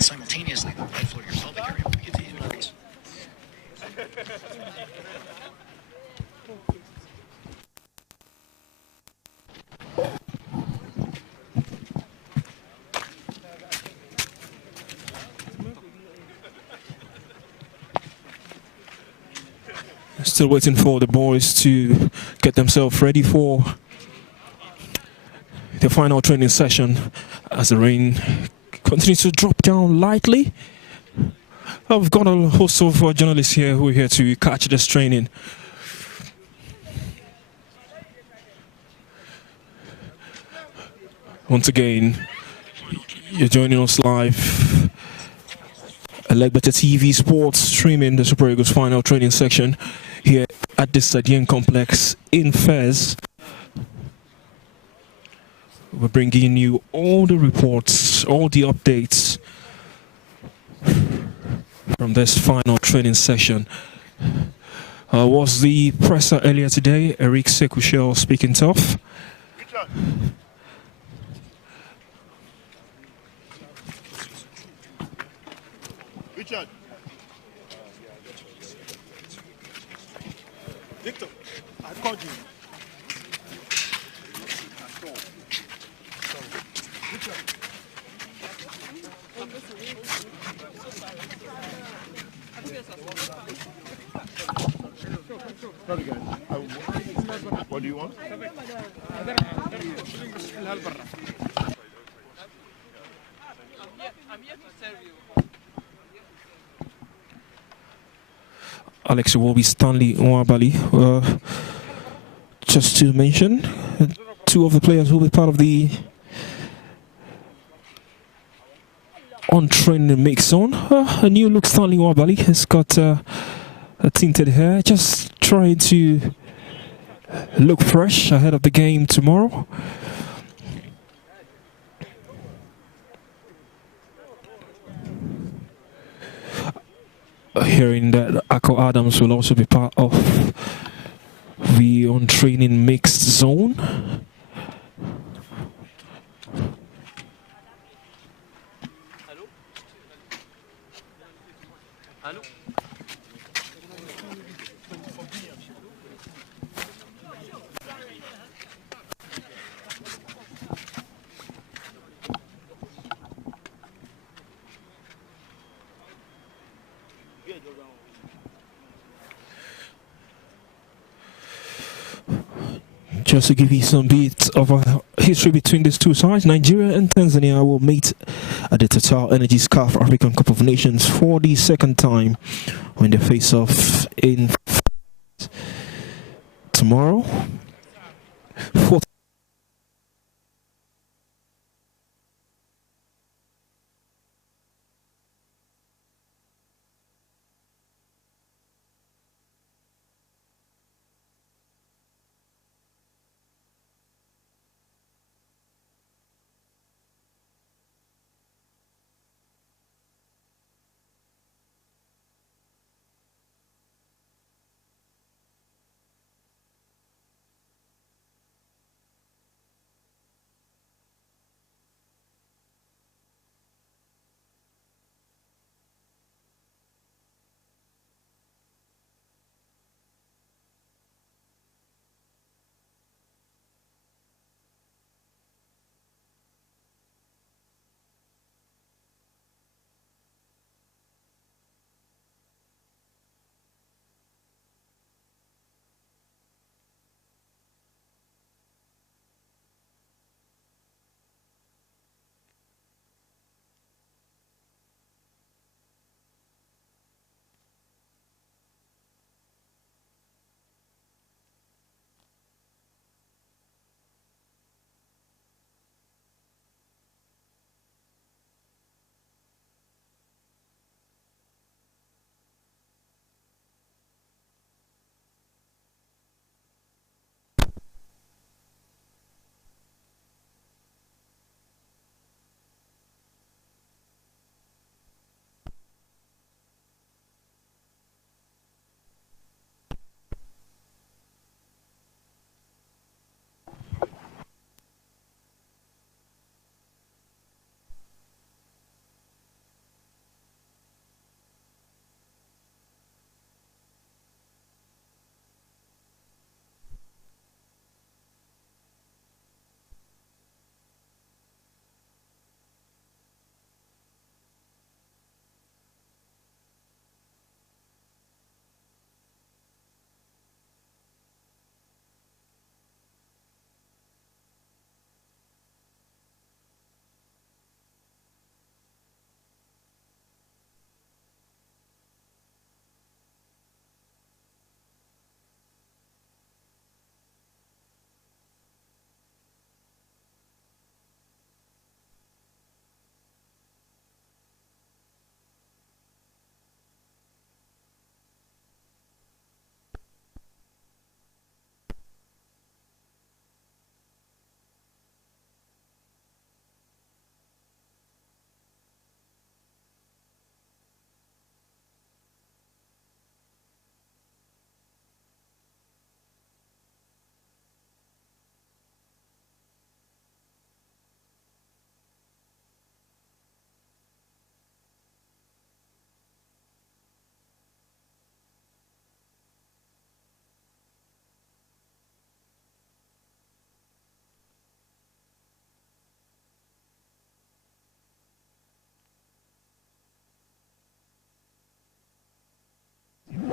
and simultaneously the blood flow to your pelvic area will begin to increase. Still waiting for the boys to get themselves ready for the final training session as the rain continues to drop down lightly. I've got a host of journalists here who are here to catch this training. Once again, you're joining us live. Legbeta TV Sports streaming the Super Eagles final training section here at the Stadium Complex in Fez. We're bringing you all the reports, all the updates from this final training session. Was the presser earlier today, Eric Sekushel speaking tough. Richard. Victor, I called you. Sorry guys. What do you want? Alex will be Stanley Nwabali. Just to mention, two of the players will be part of the on-training mix zone. A new look Stanley Nwabali has got a tinted hair, just trying to look fresh ahead of the game tomorrow. Hearing that Akko Adams will also be part of the on-training mixed zone. Just to give you some bits of a history between these two sides, Nigeria and Tanzania will meet at the Total Energies CAF African Cup of Nations for the second time when they face off in tomorrow.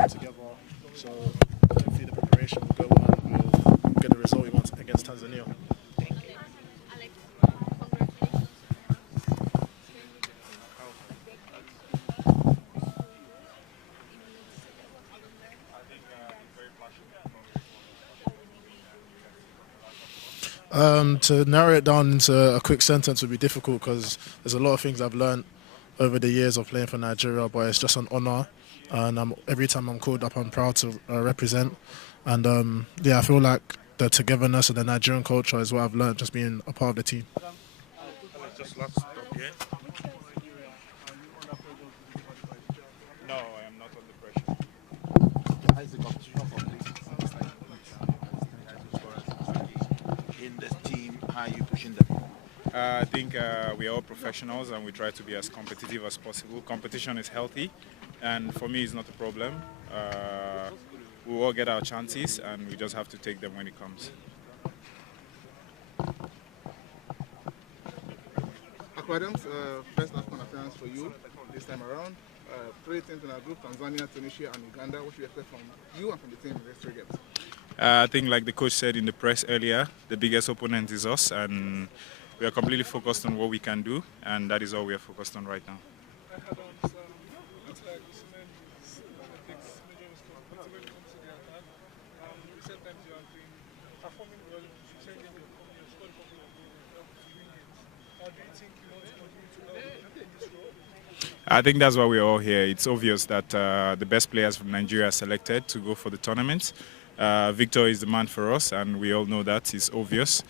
work together. So hopefully the preparation will go well and we'll get the result we want against Tanzania. To narrow it down into a quick sentence would be difficult because there's a lot of things I've learned over the years of playing for Nigeria, but it's just an honour. And every time I'm called up, I'm proud to represent. And I feel like the togetherness and the Nigerian culture is what I've learned just being a part of the team. Just last stop here. No, I am not under pressure. In the team, how are you pushing them? I think we are all professionals and we try to be as competitive as possible. Competition is healthy, and for me, it's not a problem. We all get our chances, and we just have to take them when it comes. Aquariums, first AFCON appearance for you this time around. 3 teams in our group: Tanzania, Tunisia, and Uganda. What should we expect from you and from the team in these 3 games? I think, like the coach said in the press earlier, the biggest opponent is us, and we are completely focused on what we can do, and that is all we are focused on right now. I think that's why we're all here. It's obvious that the best players from Nigeria are selected to go for the tournament. Victor is the man for us, and we all know that. It's obvious.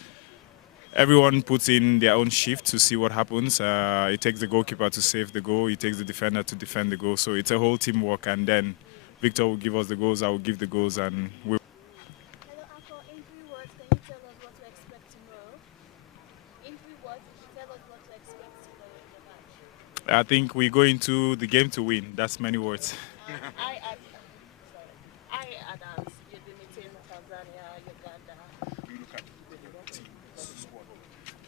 Everyone puts in their own shift to see what happens. It takes the goalkeeper to save the goal. It takes the defender to defend the goal. So it's a whole teamwork, and then Victor will give us the goals, I will give the goals, and we'll... Hello, Afo. In 3 words, can you tell us what to expect tomorrow? In 3 words, tell us what to expect tomorrow in the match. I think we go into the game to win. That's many words. I Adams, you'll be meeting Tanzania, Uganda. You look at the team squad,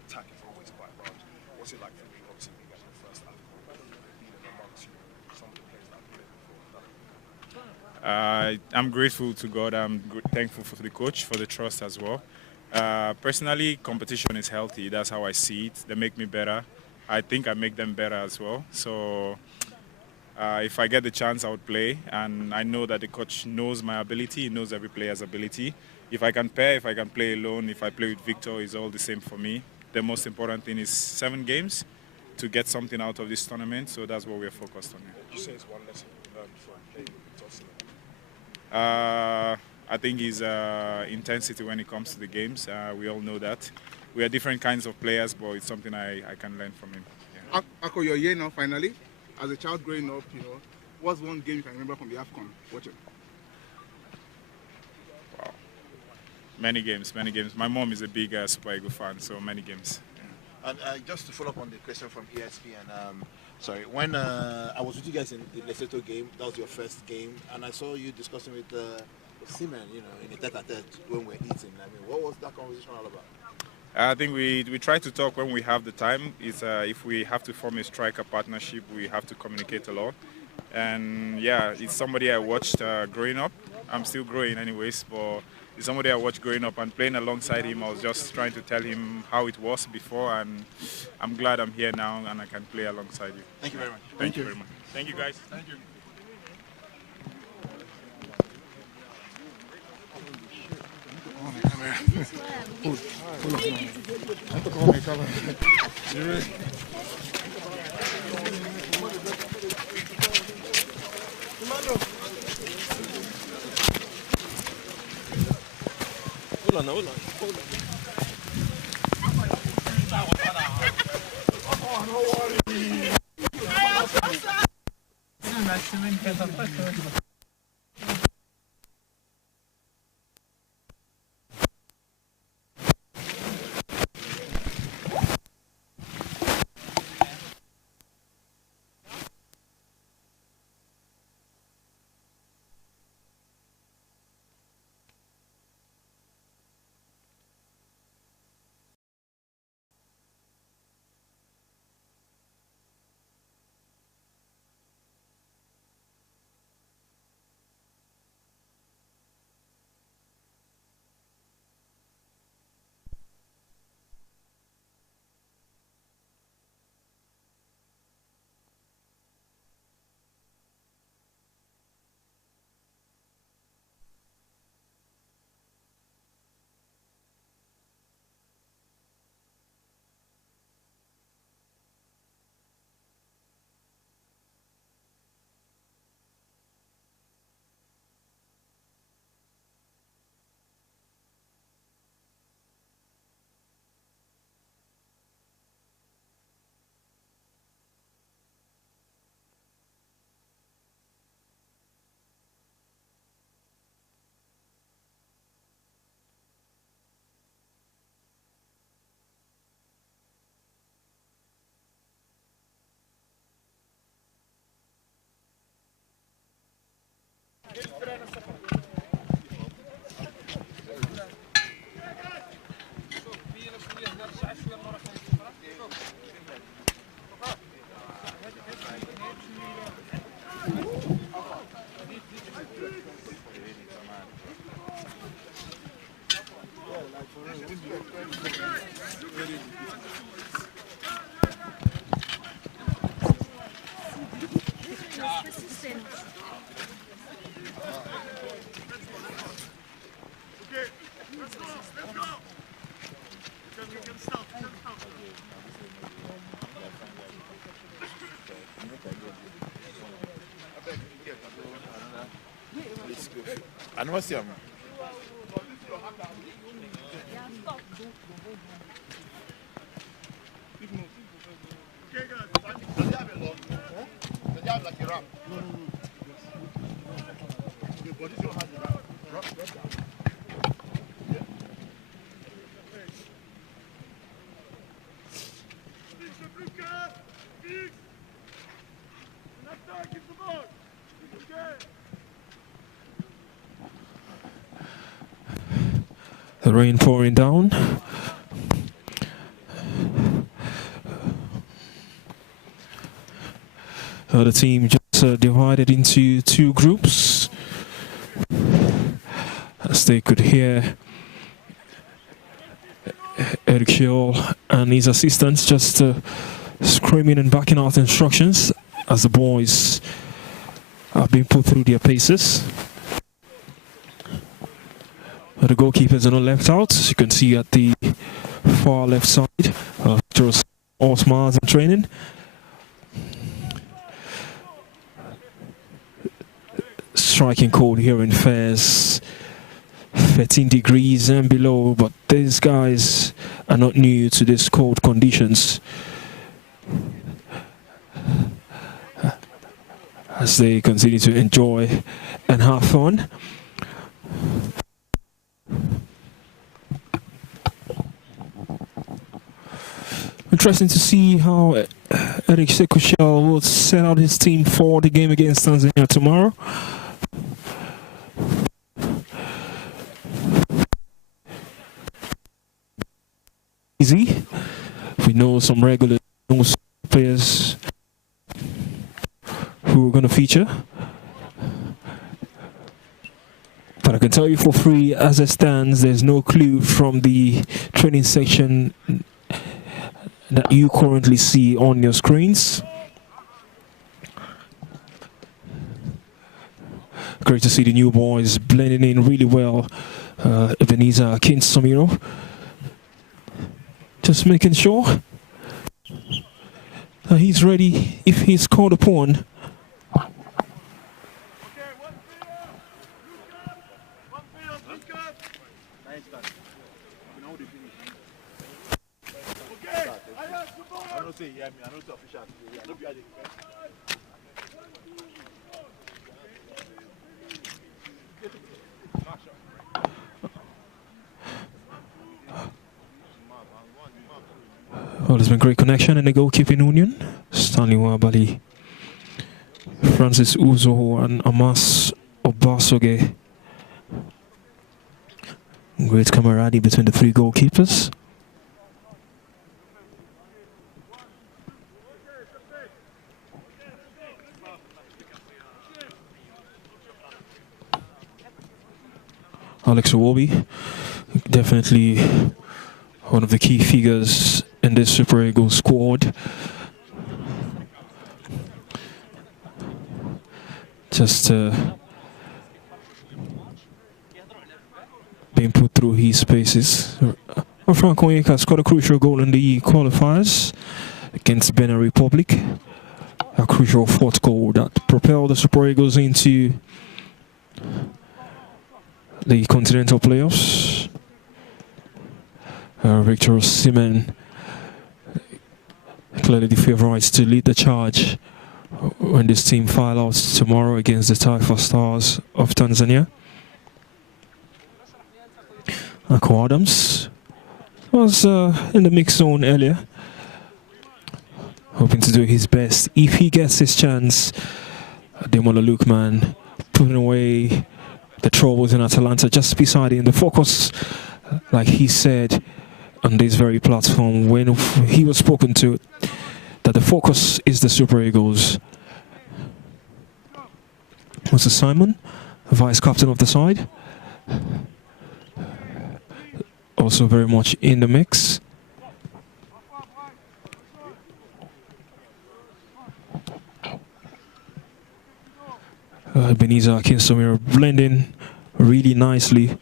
attack is always quite large. What's it like for you? Obviously, being at your first AFCON, being amongst some of the players that have played before? I'm grateful to God. I'm thankful for the coach, for the trust as well. Personally, competition is healthy. That's how I see it. They make me better. I think I make them better as well. So if I get the chance, I would play. And I know that the coach knows my ability. He knows every player's ability. If I can pair, if I can play alone, if I play with Victor, it's all the same for me. The most important thing is 7 games to get something out of this tournament. So that's what we're focused on. You say it's one lesson you learned from playing with Victor. I think his intensity when it comes to the games. We all know that. We are different kinds of players, but it's something I can learn from him. Yeah. Ako, you're here now finally. As a child growing up, what's one game you can remember from the AFCON watching? Wow. Many games, many games. My mom is a big Super Eagles fan, so many games. And just to follow up on the question from ESPN, sorry, when I was with you guys in the Lesotho game, that was your first game, and I saw you discussing with Seaman, in a tete-a-tete when we're eating. I mean, what was that conversation all about? I think we try to talk when we have the time. It's, if we have to form a striker partnership, we have to communicate a lot. And yeah, it's somebody I watched growing up. I'm still growing anyways, but it's somebody I watched growing up, and playing alongside him, I was just trying to tell him how it was before, and I'm glad I'm here now and I can play alongside you. Thank you very much. Thank you very much. Thank you, guys. Thank you. Listen. I never see him. The rain pouring down. The team just divided into two groups. As they could hear Eric Sheol and his assistants just screaming and backing out instructions as the boys have been put through their paces. But the goalkeepers are not left out. As you can see at the far left side, all smiles and training. Striking cold here in Fairs, 13 degrees and below, but these guys are not new to these cold conditions. As they continue to enjoy and have fun. Interesting to see how Eric Sheol will set out his team for the game against Tanzania tomorrow. Easy. We know some regular players who are going to feature. But I can tell you for free, as it stands, there's no clue from the training section that you currently see on your screens. Great to see the new boys blending in really well. Ebenezer Kinsomiro just making sure that he's ready if he's called upon. Well, there's been great connection in the goalkeeping union. Stanley Wabali, Francis Uzo and Amas Obasoge. Great camaraderie between the three goalkeepers. Alex Iwobi, definitely one of the key figures in this Super Eagles squad. Just being put through his paces. Frank Onyeka scored a crucial goal in the qualifiers against Benin Republic. A crucial fourth goal that propelled the Super Eagles into the continental playoffs. Victor Osimhen, clearly the favourites to lead the charge when this team file out tomorrow against the Taifa Stars of Tanzania. Ako Adams was in the mix zone earlier, hoping to do his best if he gets his chance. Demola Lukman putting away the troubles in Atalanta, just beside him. The focus, like he said on this very platform when he was spoken to, that the focus is the Super Eagles. Mr. Simon, vice captain of the side, also very much in the mix. Ebenezer Kinsomir blending really nicely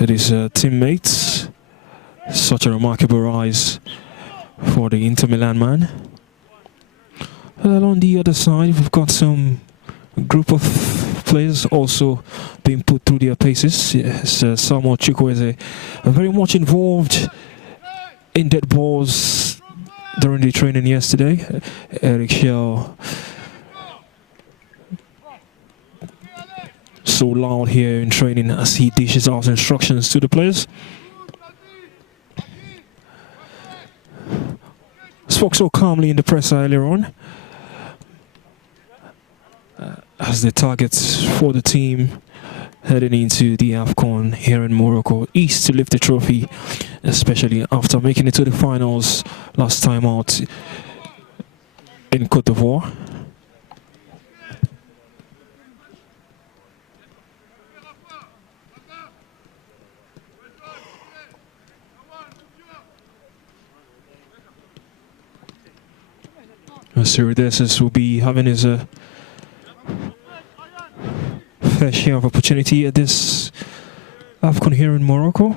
with his teammates. Such a remarkable rise for the Inter Milan man. Well, on the other side, we've got some group of players also being put through their paces. Yes, Samuel Chukwueze very much involved in dead balls during the training yesterday. Eric Shell so loud here in training as he dishes out instructions to the players. Spoke so calmly in the press earlier on as the targets for the team heading into the AFCON here in Morocco is to lift the trophy, especially after making it to the finals last time out in Cote d'Ivoire. Siridesis will be having his fair share of opportunity at this AFCON here in Morocco.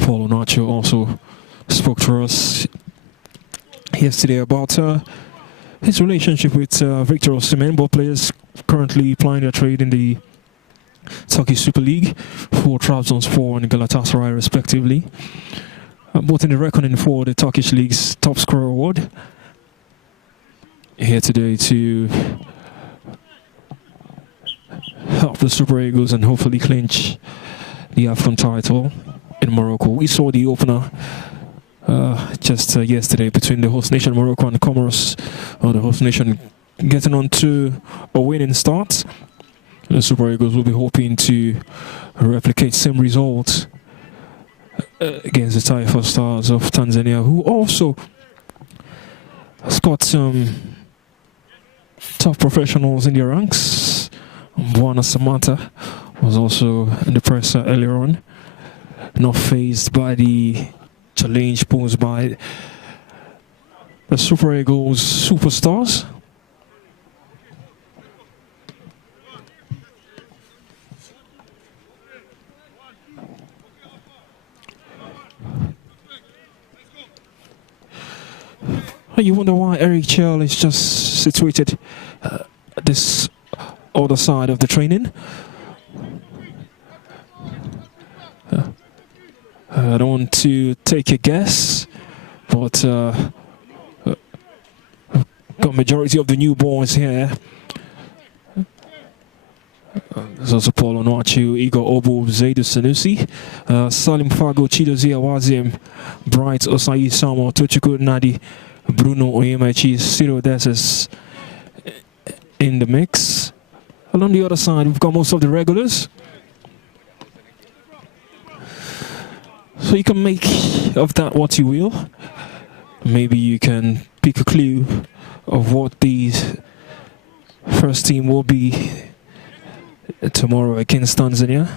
Paulo Nacho also spoke to us yesterday about his relationship with Victor Osimhen, both players currently plying their trade in the Turkish Super League for Trabzonspor and Galatasaray respectively. Both in the reckoning for the Turkish League's top scorer award. Here today to help the Super Eagles and hopefully clinch the AFCON title in Morocco. We saw the opener just yesterday between the host nation Morocco and Comoros, the host nation getting on to a winning start. The Super Eagles will be hoping to replicate same results against the Taifa Stars of Tanzania, who also has got some top professionals in their ranks. Bwana Samata was also in the press earlier on, not fazed by the challenge posed by the Super Eagles superstars. You wonder why Eric Chell is just situated at this other side of the training. I don't want to take a guess, but got majority of the new boys here. There's also Paulo Noachu, Igor Obu, Zaidu Sanusi, Salim Fago, Chidozia Wazim, Bright Osai Samo, Tochiko Nadi, Bruno Oyemachi, Ciro Desses in the mix. And on the other side, we've got most of the regulars. So you can make of that what you will. Maybe you can pick a clue of what the first team will be tomorrow against Tanzania.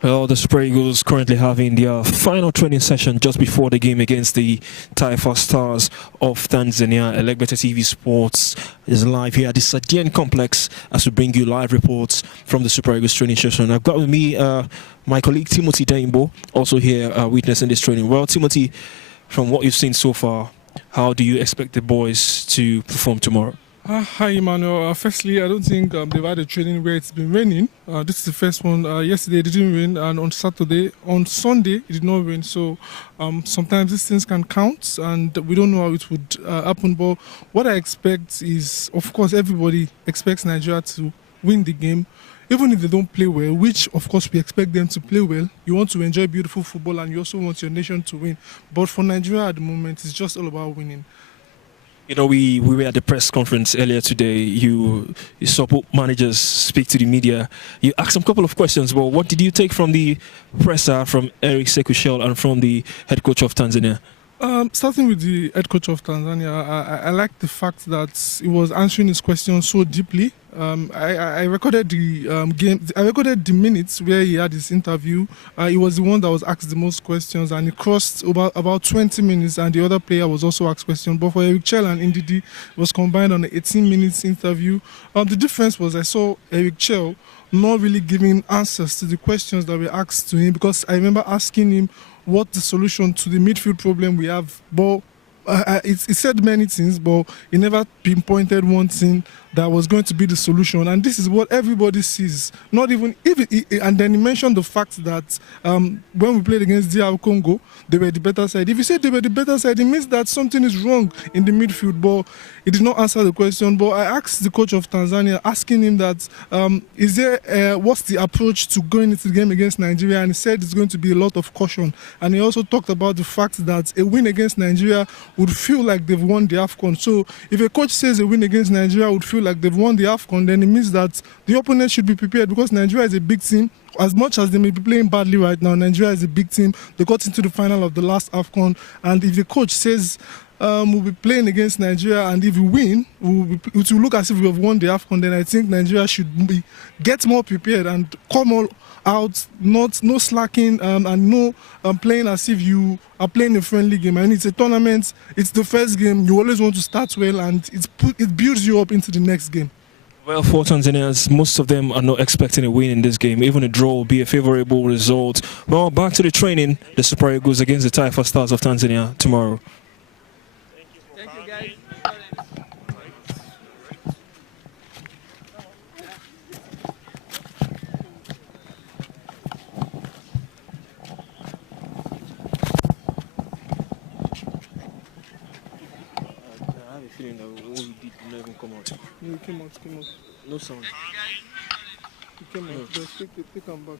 Well, the Super Eagles currently having their final training session just before the game against the Taifa Stars of Tanzania. Elegbete TV Sports is live here at the Sadian Complex as we bring you live reports from the Super Eagles training session. I've got with me my colleague Timothy Daimbo, also here witnessing this training. Well, Timothy, from what you've seen so far, how do you expect the boys to perform tomorrow? Hi, Emmanuel. Firstly, I don't think they've had a training where it's been raining. This is the first one. Yesterday it didn't rain, and on Sunday it did not rain. So sometimes these things can count, and we don't know how it would happen. But what I expect is, of course, everybody expects Nigeria to win the game, even if they don't play well, which of course we expect them to play well. You want to enjoy beautiful football, and you also want your nation to win. But for Nigeria at the moment, it's just all about winning. You know, we were at the press conference earlier today. You saw both managers speak to the media. You asked them a couple of questions. Well, what did you take from the presser from Eric Sekushel and from the head coach of Tanzania? Starting with the head coach of Tanzania, I like the fact that he was answering his questions so deeply. I recorded the game. I recorded the minutes where he had his interview. He was the one that was asked the most questions, and he crossed about 20 minutes, and the other player was also asked questions. But for Eric Chell and Ndidi, it was combined on an 18 minutes interview. The difference was I saw Eric Chell not really giving answers to the questions that were asked to him, because I remember asking him what the solution to the midfield problem we have. But he said many things, but he never pinpointed one thing that was going to be the solution. And this is what everybody sees. Not even and then he mentioned the fact that when we played against DR Congo, they were the better side. If you say they were the better side, it means that something is wrong in the midfield. But he did not answer the question. But I asked the coach of Tanzania, asking him that is there what's the approach to going into the game against Nigeria? And he said it's going to be a lot of caution. And he also talked about the fact that a win against Nigeria would feel like they've won the AFCON. So if a coach says a win against Nigeria would feel like they've won the AFCON, then it means that the opponent should be prepared, because Nigeria is a big team. As much as they may be playing badly right now, Nigeria is a big team. They got into the final of the last AFCON, and if the coach says we'll be playing against Nigeria, and if we win, it will look as if we have won the AFCON, then I think Nigeria should get more prepared and come all out, no slacking, and no playing as if you are playing a friendly game. And it's a tournament, it's the first game, you always want to start well, and it builds you up into the next game. Well, for Tanzanians, most of them are not expecting a win in this game. Even a draw will be a favourable result. Well, back to the training. The Super Eagles against the Taifa Stars of Tanzania tomorrow. Thank you, guys. I have a feeling that what we did did not even come out. No, it came out. No sound. It came out. Just take them back.